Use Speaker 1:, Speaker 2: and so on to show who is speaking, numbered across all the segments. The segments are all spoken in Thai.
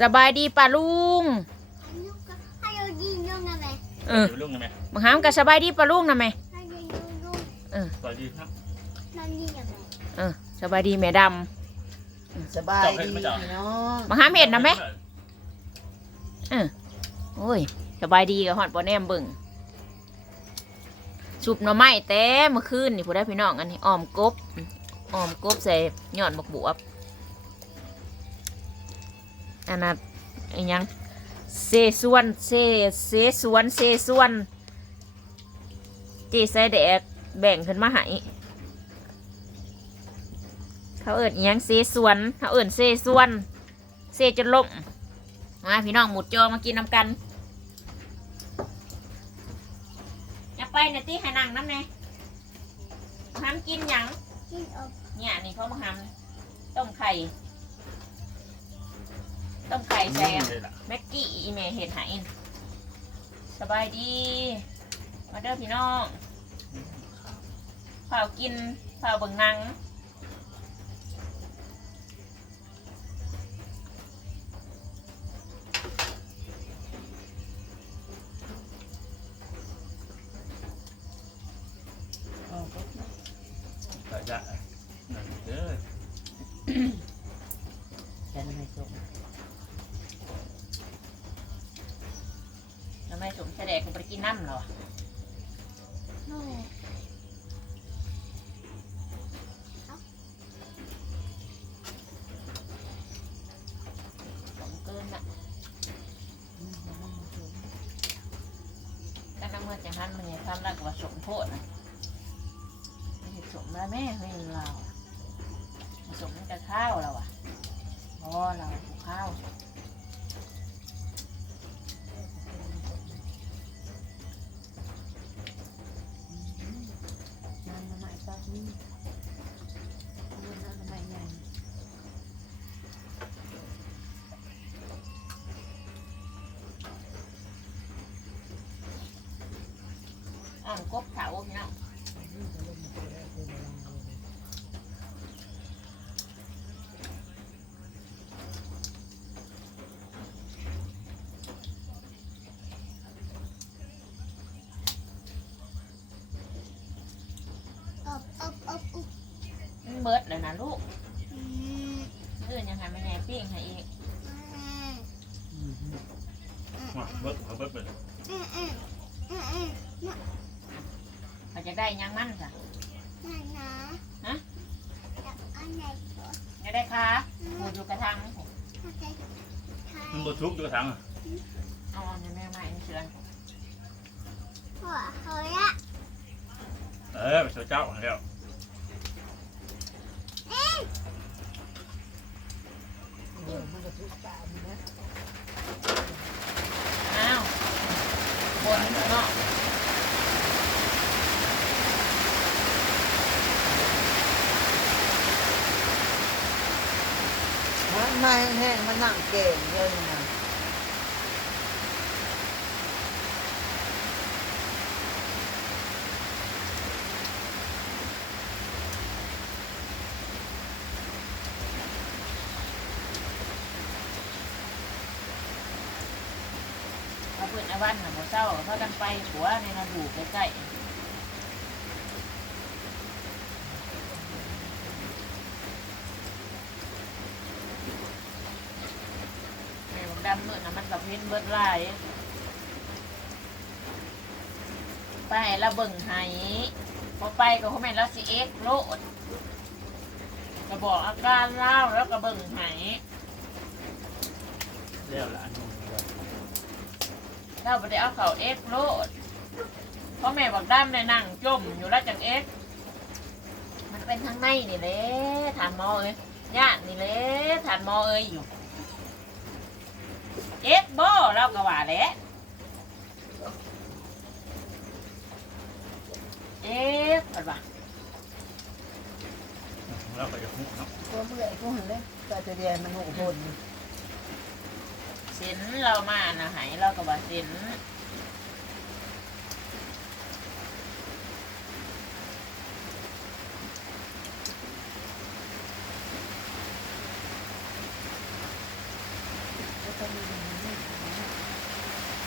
Speaker 1: สบายดีป่าลุง
Speaker 2: ให้เรายิงลงนะแม่
Speaker 1: เออ
Speaker 3: เดี๋ยวลุงนะแม่
Speaker 1: มาหามกับสบายดีป่าลุงนะแม่
Speaker 2: ให้เรายิงลง
Speaker 1: เออ
Speaker 3: สวัสดีครับ
Speaker 2: นั่นนี่นะแม่
Speaker 1: เออสบายดีแม่ด
Speaker 4: สบายดีพี่น้องำ
Speaker 1: มาหามเห็ดนะแม่เออโอ้ยสบายดีกับฮอดปอแนมเบิ่งสุบหน่อไม้แต่เมื่อคืนนี่ผู้ได้พี่น้องอันนี้ออมกบออมกบใส่ยอดบักบวบ อันนั้นอันยังเซส่วนเซเซสวนเซส่วนเจใส่แดกแบ่งขึ้นมาให้เขาเอิดอิหยังเซส่วนเขาเอิดเซส่วนเซจนล่มมาพี่น้องหมุดจอมากินน้ำกันอย่าไปนะตีให้นั่งน้ำไงห้ามกินหยัง
Speaker 2: กินอบ
Speaker 1: เนี่ยนี่เขามาทำต้มไข่ ต้มไข่ใส่
Speaker 3: เลยล่ะ
Speaker 1: แม็กกี้อีเมเห็ดหายสบายดีมาเด้อพี่น้องเผากินเผาเบิ่งหนัง
Speaker 3: นน้ำ
Speaker 1: เหรอ
Speaker 2: โน่
Speaker 1: สมเกินน่ะตั้งแต่เมื่อจังหันมันเนี่ยทำรักว่าสมโพดนะไม่ใช่สมแล้วแม่เฮ้ยเราผสมกับข้าวเราอะอ๋อเราข้าว อ่อนกบเขาพี่น้อง
Speaker 2: อบอบอบอบ
Speaker 1: มันเบิดเลยนะลูก
Speaker 2: อืม
Speaker 1: เพื่อนยังไงไม่ไงปิ้งให้อีก
Speaker 2: อืม
Speaker 3: มาเบิดเอาเบิดไปเลย
Speaker 2: อืมอืมอืมอืม
Speaker 1: เขาจะได้ยังมั่นค่ะ
Speaker 2: นั่นนะ
Speaker 1: ฮะ
Speaker 2: จับอันไหนก่อน
Speaker 1: จะได้ค่ะ
Speaker 2: อื
Speaker 1: หมู
Speaker 2: ม
Speaker 1: อยู่กระทัง
Speaker 2: โอเคทาย
Speaker 3: มันบดทุกตัวถังอะ
Speaker 1: เอาอันนี้แม่ใหม่นี่เชือน
Speaker 2: หัวเฮ้ยอะ
Speaker 3: เออไปเจ้าเจ้าแล้ว
Speaker 4: เออ มันก็ทุกตามนะ
Speaker 1: อ้าวบนเนาะ
Speaker 4: มันไม่แห้งมันนั่งเก่งเลยนะ
Speaker 1: เอาเพื่อนเอา วันน่ะหมูเศร้าเขากันไปหัวในนาดูใกล้ๆแม่ผมดำเมื่อนะมันกับเพ้นเบิดลายไปให้เราเบิ่งให้พอไปก็เขาแม่นเราสิเอ็กโลดก็บอกอาการเล่าแล้วก็เบิ่งให้
Speaker 3: แล้วละอันนู้น ก็
Speaker 1: เราไปได้เอาเขาเอ็กโลดเพราะแม่บอกด้ามในนั่งจมอยู่แล้วจังเอ็กมันเป็นทางในนี่แหละฐานหมอเอ้ยญาตินี่แหละฐานหมอเอ้ยอยู่ เอ็กโบเราก็ว่าแหละเอ็กอะไรวะ
Speaker 3: เราไปจะหุ้เนาะ
Speaker 4: ตัวเมื่อยก็เห็นเลยก็จะเรียนมันหูพน
Speaker 1: สินเรามานะหายเราก็ว่าสิน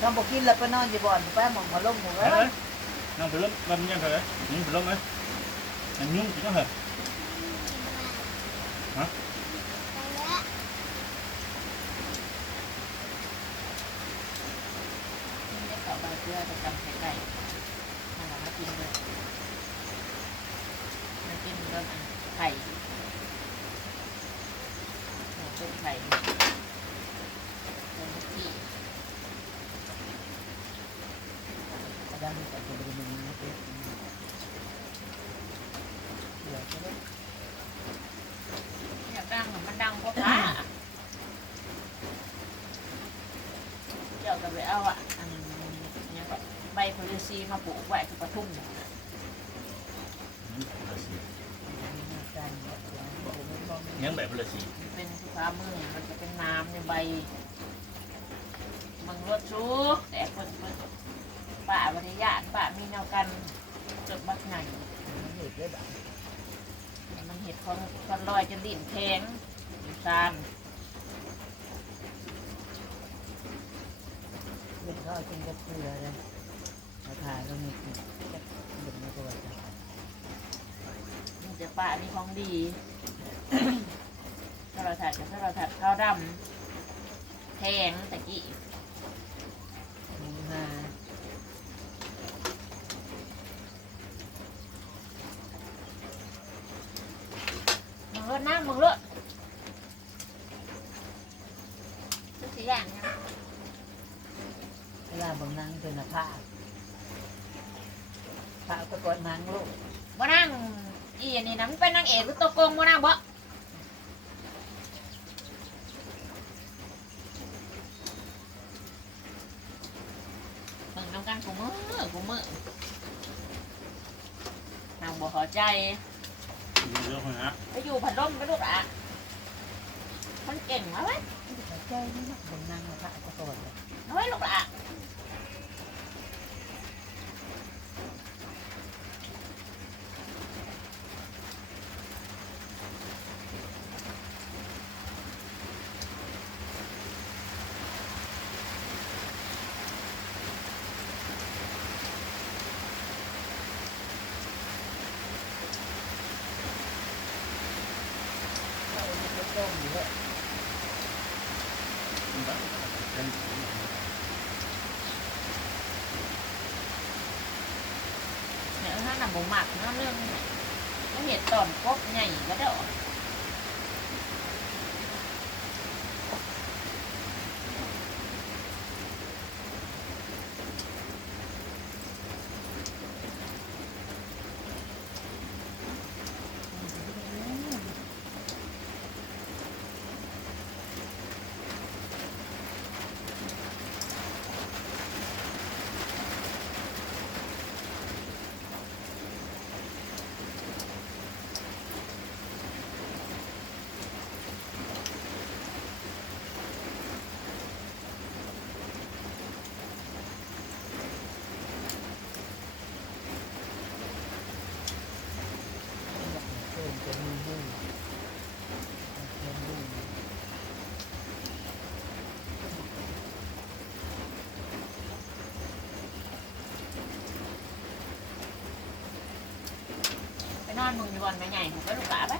Speaker 4: น้องบอกกินแล้วไปนอนอยู่บ่อนไปหมองมาล้มหมอง
Speaker 3: เฮ้
Speaker 4: เอ้
Speaker 3: ย
Speaker 4: ย
Speaker 3: น้องไปล้มล้มยังไงนี่ไปล้มไหมอันยุ่งจริงเหรอฮะ
Speaker 2: ไปแล้ว
Speaker 1: นี่ เต่าใบเกลือไปจำไข่ไก่นั่นแหละมากินเลยมากินเรื่องไข่เป็นไข่เป็นที่
Speaker 4: อาจารย์มีแต่ตัวเป็นอย่างนี้นะเป๊ะเดี๋ยวจะได้
Speaker 1: อยากดังมันดังเพราะผ้าเจ้าก็ไปเอาอะ ใบโพลิซีมาปลูกไว้ที่ปทุม
Speaker 4: การบอกว่าบอกว่าบอก
Speaker 3: ยังแบบละสี
Speaker 1: เป็นสุขามือมันจะเป็นน้ำในใบมังรถชูแต่เปิดเป่าบริยาป่ามีแนวกันจดบักไหน
Speaker 4: มันเห็ดได้แบบ
Speaker 1: มันเห็ดของคนลอยจนดิ่นแข็งซาน
Speaker 4: เด็กก็กินกับเกลือเลย ราคานก็มีเด็กไม่ตัวจ้ะ
Speaker 1: มันจะป่ามีของดีถ้าเราถัดกับถ้าเราถัดข้าวดำแทงตะกี้
Speaker 4: มีมา
Speaker 1: มึงรถน้ำมึงรถทุกสิ่งอย่างนะ
Speaker 4: เวลาบางนางเป็นผ้าผ้าตะกอนนางลูก
Speaker 1: บ่นั่งอีอันนี้นะมันเป็นนางเอกหรือตัวโกงบ่นั่งบ่มึงน้ำกันกูมือกูมือนางบ่เข้าใจ
Speaker 3: ดูเยอะคนนะ
Speaker 1: ไปอยู่พัดลมไปลูกอะมันเก่งมาเว้ย
Speaker 4: ใจนี่นะบางนางผ้าตะกอน
Speaker 1: เอาไว้ลูกอะเนี่ยถ้าหนังบ่หมักนะเรื่องเนี่ยก็เห็ดตอนกบใหญ่ก็ได้ออก นอนมึงอยู่บนไม่ใหญ่ก็ลูกกาไป